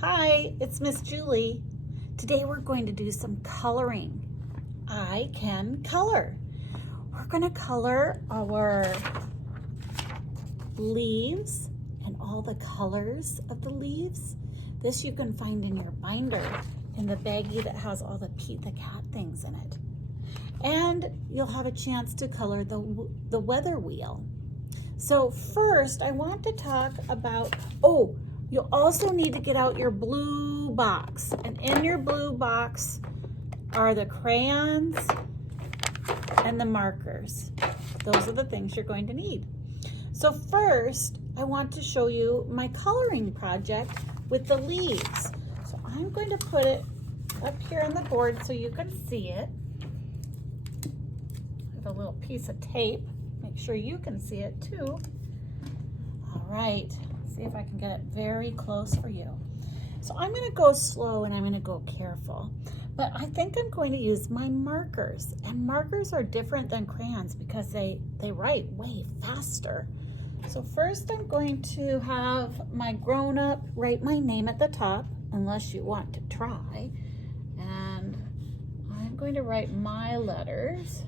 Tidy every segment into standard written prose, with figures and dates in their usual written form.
Hi, it's Miss Julie. Today we're going to do some coloring. I can color. We're going to color our leaves and all the colors of the leaves. This you can find in your binder in the baggie that has all the Pete the Cat things in it. And you'll have a chance to color the weather wheel. So first I want to talk about, you'll also need to get out your blue box. And in your blue box are the crayons and the markers. Those are the things you're going to need. So first, I want to show you my coloring project with the leaves. So I'm going to put it up here on the board so you can see it. I have a little piece of tape. Make sure you can see it too. All right, see if I can get it very close for you. So I'm gonna go slow and I'm gonna go careful, but I think I'm going to use my markers, and markers are different than crayons because they write way faster. So first I'm going to have my grown-up write my name at the top, unless you want to try, and I'm going to write my letters.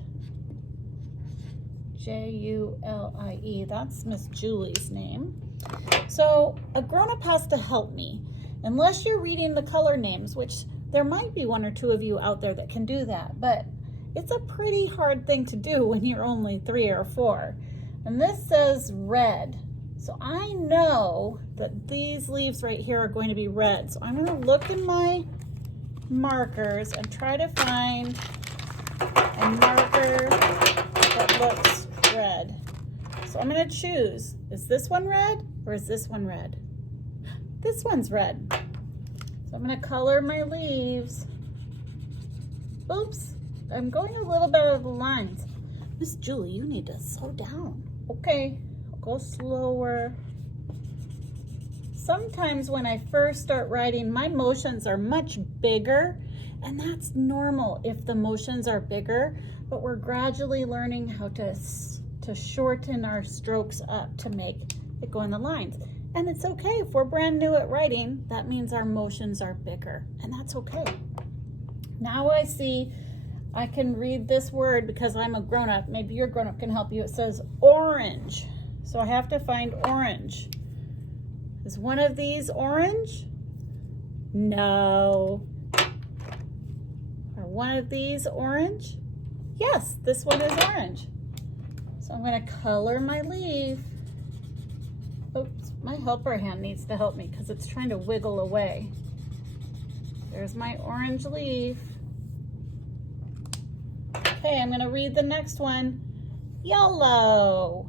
Julie, that's Miss Julie's name. So a grown-up has to help me, unless you're reading the color names, which there might be one or two of you out there that can do that, but it's a pretty hard thing to do when you're only 3 or 4. And this says red. So I know that these leaves right here are going to be red. So I'm gonna look in my markers and try to find a marker that looks red. So I'm gonna choose, is this one red or is this one red? This one's red. So I'm gonna color my leaves. Oops, I'm going a little bit out of the lines. Miss Julie, you need to slow down. Okay, I'll go slower. Sometimes when I first start writing, my motions are much bigger, and that's normal if the motions are bigger, but we're gradually learning how to shorten our strokes up to make it go in the lines. And it's okay, if we're brand new at writing, that means our motions are bigger, and that's okay. Now I see I can read this word because I'm a grown-up. Maybe your grown-up can help you. It says orange. So I have to find orange. Is one of these orange? No. Are one of these orange? Yes, this one is orange. So I'm going to color my leaf. Oops, my helper hand needs to help me because it's trying to wiggle away. There's my orange leaf. Okay, I'm going to read the next one. Yellow.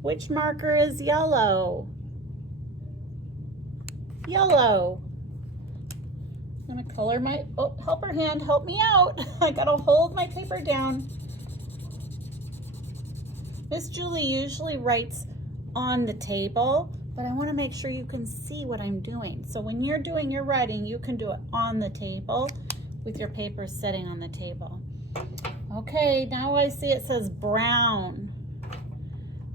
Which marker is yellow? Yellow. I'm going to color my, helper hand, help me out. I got to hold my paper down. Miss Julie usually writes on the table, but I want to make sure you can see what I'm doing. So when you're doing your writing, you can do it on the table with your paper sitting on the table. Okay, now I see it says brown.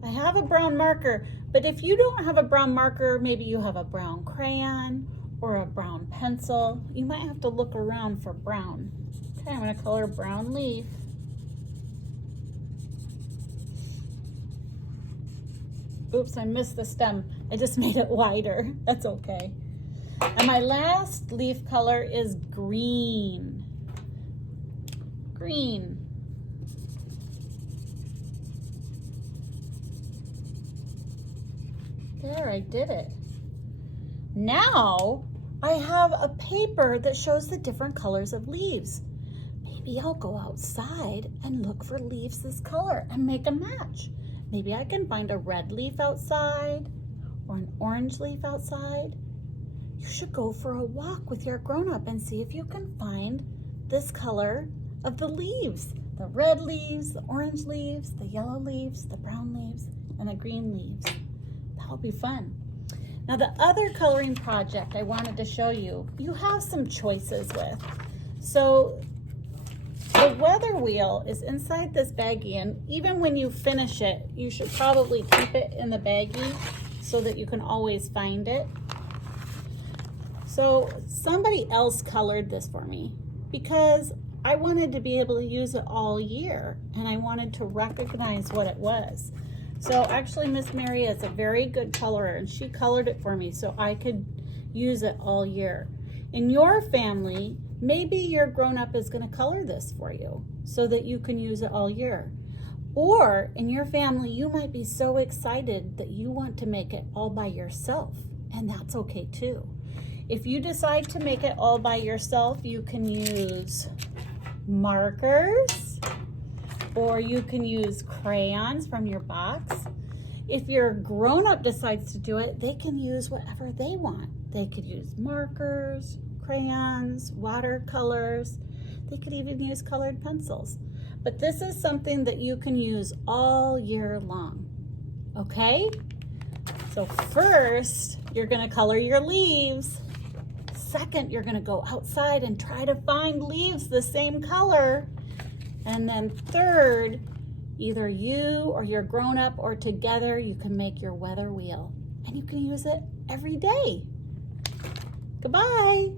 I have a brown marker, but if you don't have a brown marker, maybe you have a brown crayon or a brown pencil, you might have to look around for brown. Okay, I'm going to color brown leaf. Oops, I missed the stem. I just made it wider. That's okay. And my last leaf color is green. Green. There, I did it. Now I have a paper that shows the different colors of leaves. Maybe I'll go outside and look for leaves this color and make a match. Maybe I can find a red leaf outside or an orange leaf outside. You should go for a walk with your grown-up and see if you can find this color of the leaves. The red leaves, the orange leaves, the yellow leaves, the brown leaves, and the green leaves. That'll be fun. Now the other coloring project I wanted to show you, you have some choices with. So the weather wheel is inside this baggie, and even when you finish it, you should probably keep it in the baggie so that you can always find it. So somebody else colored this for me because I wanted to be able to use it all year and I wanted to recognize what it was. So actually Miss Mary is a very good colorer and she colored it for me so I could use it all year. In your family, maybe your grown-up is going to color this for you so that you can use it all year. Or in your family, you might be so excited that you want to make it all by yourself, and that's okay too. If you decide to make it all by yourself, you can use markers or you can use crayons from your box. If your grown-up decides to do it, they can use whatever they want. They could use markers, crayons, watercolors. They could even use colored pencils. But this is something that you can use all year long, okay? So first, you're gonna color your leaves. Second, you're gonna go outside and try to find leaves the same color. And then third, either you or your grown-up or together, you can make your weather wheel. And you can use it every day. Goodbye.